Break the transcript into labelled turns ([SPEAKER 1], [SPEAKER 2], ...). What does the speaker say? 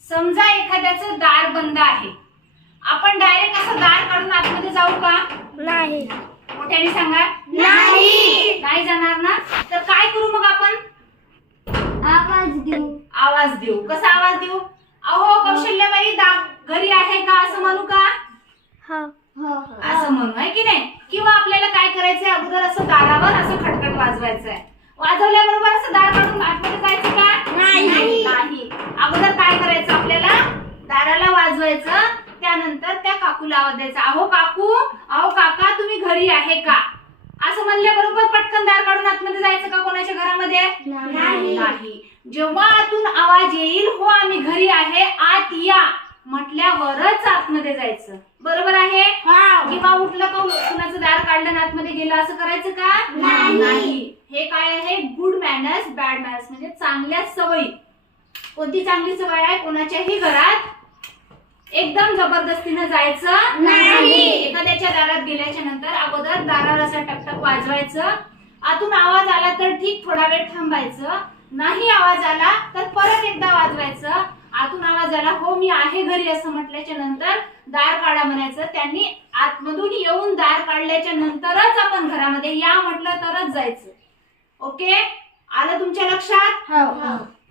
[SPEAKER 1] समजा एखाद्याचं दार बंद आहे, आपण डायरेक्ट असं दार काढून आतमध्ये जाऊ का?
[SPEAKER 2] नाही.
[SPEAKER 1] मोठ्याने सांगा.
[SPEAKER 2] नाही.
[SPEAKER 1] नाही जाणार ना? तर काय करू मग आपण?
[SPEAKER 2] आवाज देऊ.
[SPEAKER 1] आवाज देऊ. कसा आवाज देऊ? अहो कौशल्याबाई घरी आहे का असं म्हणू का? असं म्हणू, आहे की नाही? किंवा आपल्याला काय करायचंय, अगोदर असं दारावर असं खटखट वाजवायचंय. वाजवल्याबरोबर असं दार काढून आतमध्ये जायचं का?
[SPEAKER 2] नाही.
[SPEAKER 1] नाही. अगोदर काय करायचं, आपल्याला दाराला वाजवायचं, त्यानंतर त्या काकूला आवाज द्यायचा, अहो काकू, अहो काका, तुम्ही घरी आहे का? असं म्हणल्याबरोबर पटकन दार काढून आतमध्ये जायचं का कोणाच्या घरामध्ये? नाही. जेव्हा आतून आवाज येईल, हो आम्ही घरी आहे, आत या म्हटल्यावरच आतमध्ये जायचं. बरोबर आहे? किंवा उठलं का कुणाचं दार काढलं आतमध्ये गेलं असं करायचं का? नाही. हे काय आहे? गुड मॅनर्स, बॅड मॅनर्स, म्हणजे चांगल्या सवयी. कोणती चांगली सवय आहे? कोणाच्याही घरात एकदम जबरदस्तीनं जायचं नाही. एखाद्याच्या दारात गेल्याच्या नंतर अगोदर दारावर असं टकटक वाजवायचं. आतून आवाज आला तर ठीक, थोडा वेळ थांबायचं. नाही आवाज आला तर परत एकदा वाजवायचं. आतून आवाज आला, हो मी आहे घरी असं म्हटल्याच्या नंतर दार काढा म्हणायचं. त्यांनी आतमधून येऊन दार काढल्याच्या नंतरच आपण घरामध्ये या म्हटलं तरच जायचं. ओके, आलं तुमच्या लक्षात?